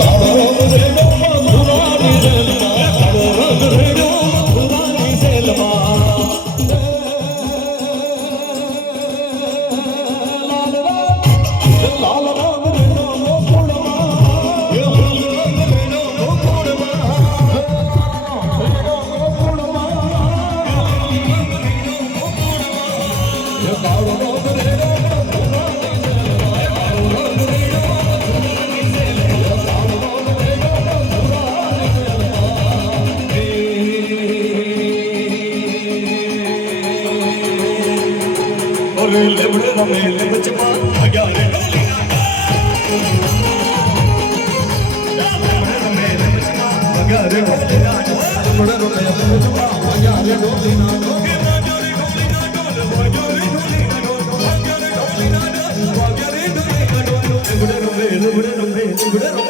sorrow. மேல விழுற மேல வச்சுமா யாரு விடணும்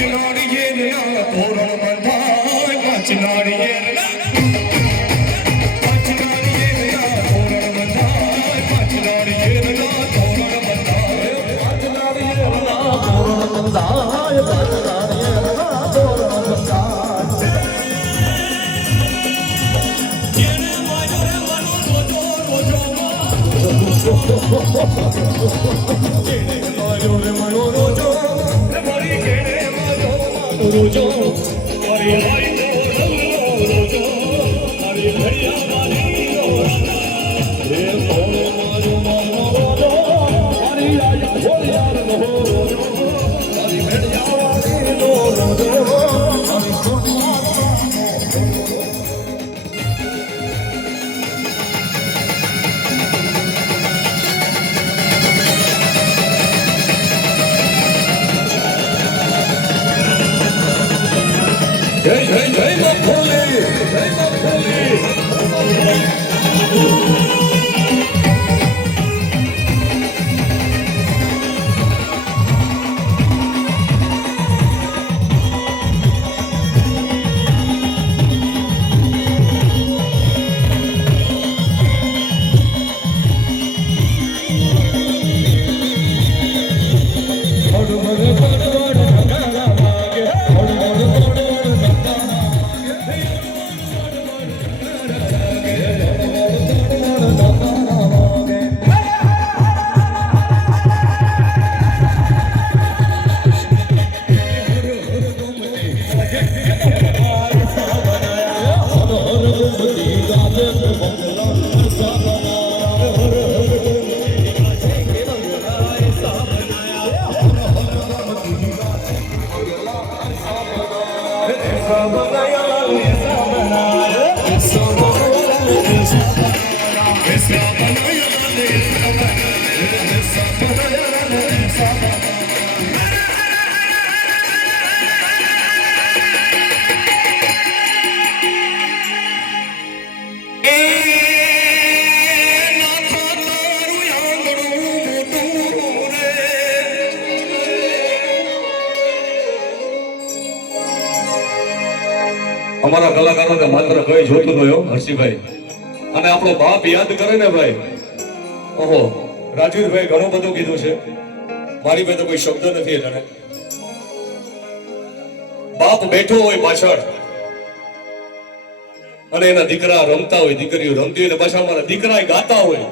பச்சனாடியேன்னா தோரண மந்தாய் பச்சனாடியேன்னா Oh, oh, oh, oh, oh, oh, oh, oh, oh, oh, oh, oh, oh, পুজো করে হয় Hey, hey, hey, my police! Hey, my police! Yeah. અમારા કલાકારોને માત્ર કઈ જોતું નયો હર્ષિભાઈ અને આપણો બાપ યાદ કરે ને ભાઈ. ઓહો રાજવીરભાઈ ઘણું બધું કીધું છે. મારી પાસે કોઈ શબ્દ નથી એટલે બાપ બેઠો હોય પાછળ. અને એના દીકરા રમતા હોય, દીકરીઓ રમતી હોય ને પાછળ મારા દીકરા ગાતા હોય.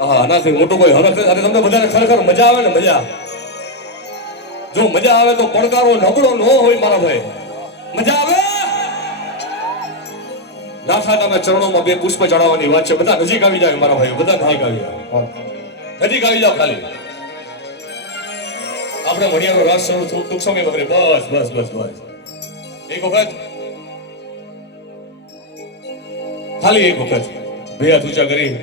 હા આનાથી મોટું કોઈ હરખ અને તમને બધાને ખરેખર મજા આવે ને મજા? જો મજા આવે તો પડકારો નબળો ન હોય મારા ભાઈ. મજા આવે? નાથા ચરણોમાં બે પુષ્પ ચડાવવાની વાત છે. બધા નજીક આવી જાય મારા ભાઈ બધા નજીક આવી જાય નજીક આવી જાવ ખાલી. આપણે મણિયાનો રાસ શરૂ ટૂંક સમય વગેરે બસ બસ બસ બસ. એક વખત. ખાલી એક વખત. બે હાથ ઊંચા કરી.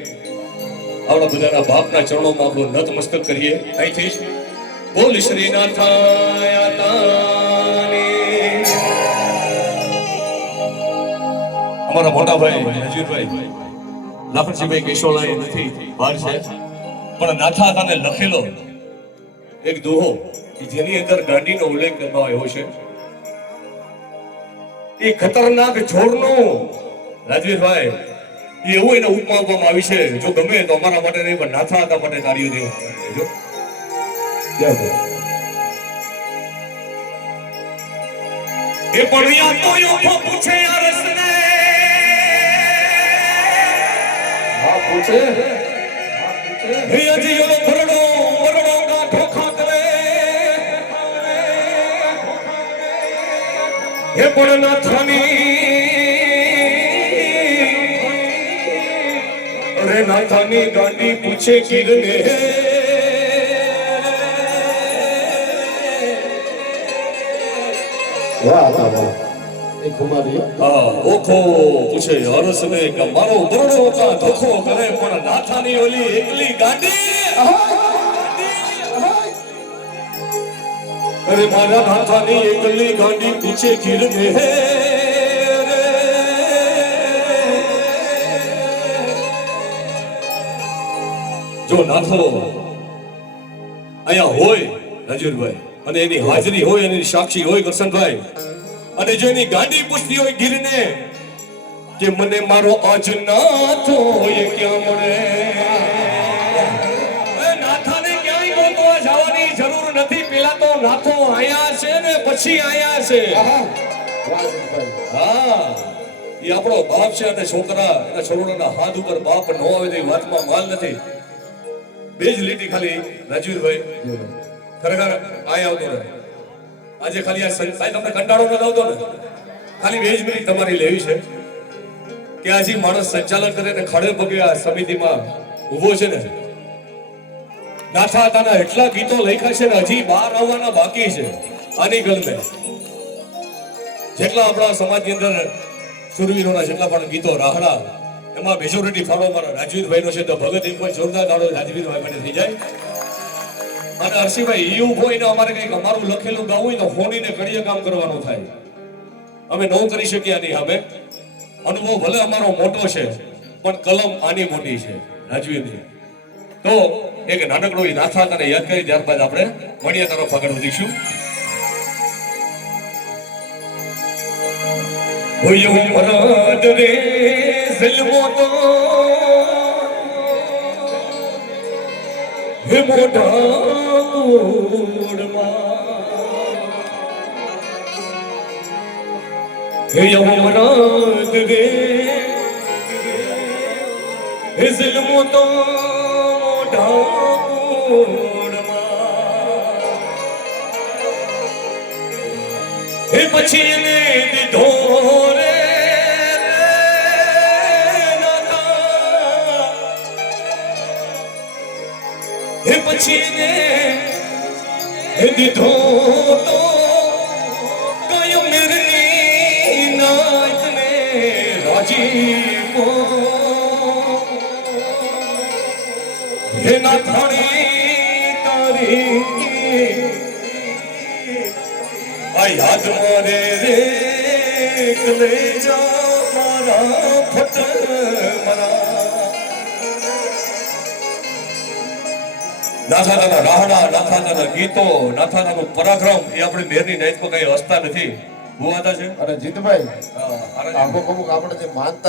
આપણા બધાના બાપના ચરણોમાં આપણું નત મસ્તક કરીએ. અહીંથી બોલ શ્રીનાથાયા તાની અમારા મોટા ભાઈ, નજીરભાઈ લખનસિંહભાઈ કેશોલાએ નથી, બહાર છે. પણ નાથા તાને લખેલો એક દોહો કે જેની અંદર ગાંધીનો ઉલ્લેખ કરવામાં આવ્યો છે. એ ખતરનાક જોરનો રાજવીરભાઈ એવું એને ઉપમા આપવામાં આવી છે, જો ગમે તો અમારા માટે નહીં, પણ નાથા હતા માટે તાળીઓ દેવો. એ પણ તો પૂછે આ હા પૂછે હે અજીયો ભરડો ભરડો કા ઠોખા કરે હે પણ નાથાની અરે નાથાની ગાંડી પૂછે કિરને વાહ વાહ. એ ખુમારી હા ઓખો પૂછે હરસને કે મારો બરડો કા ધોખો કરે પણ નાથાની ઓલી એકલી ગાડી અરે મારા નાથાની એકલી ગાંડી પૂછે હે જો નાથો અહીંયા હોય નજરભાઈ અને એની હાજરી હોય એની સાક્ષી હોય કરશનભાઈ અને જો એની ગાંડી પૂછતી હોય ગીરને કે મને મારો અજનાથો હોય ક્યાં મળે? નાથાને ક્યાંય ગોતવા જવાની જરૂર નથી. પેલા તો નાથો આયા છે ને પછી આયા છે. હા. એ આપણો બાપ છે અને છોકરા. એના છોકરાના હાથ ઉપર બાપ ન આવે તો એ વાતમાં માલ નથી. બે જ લીટી ખાલી. રાજવીરભાઈ ખરેખર આયા આવતો ને આજે ખાલી આ સાહેબ, તમને કંટાળો ન આવતો ને? ખાલી વેજ જ મિનિટ તમારી લેવી છે કે આજે માણસ સંચાલન કરે ને ખડે પગે આ સમિતિમાં ઊભો છે ને. નાથા તાના એટલા ગીતો લખ્યા છે ને, હજી બહાર આવવાના બાકી છે આની ગલમે જેટલા આપણા સમાજની અંદર સુરવીરોના જેટલા પણ ગીતો, રાહડા, એમાં મેજોરિટી ફાળો મારા રાજવીરભાઈનો છે, તો ભગત એક પણ જોરદાર દાડો રાજવીરભાઈ માટે થઈ જાય. અને હર્ષિભાઈ ઊભો હોય ને અમારે કંઈક અમારું લખેલું ગાવું હોય ફોડીને ઘડીએ કામ કરવાનું થાય. અમે નવું કરી શક્યા નહીં સામે અનુભવ ભલે અમારો મોટો છે, પણ કલમ આની મોટી છે રાજવીરની તો એક નાનકડો નાથા તને યાદ કરી ત્યારબાદ આપણે મળીએ તરફ આગળ વધીશું. હોય કુળમાં હે યમરાજ રે હે જલમો તો મોઢા કુળમાં હે પછી એને દીધો રે પછી એને હે દીધો તો કયો મેરની નાચને રાજીપો હે નાથાણી, તારી આ યાદ મારે રે, કલેજા મારા ફટ મારા નાથાના રાહડા નાથાના ગીતો નાથાના પરાક્રમ એ આપણે મેરની પર કઈ હસતા નથી. હું છે? અને જીતભાઈ અમુક અમુક આપણે જે માનતા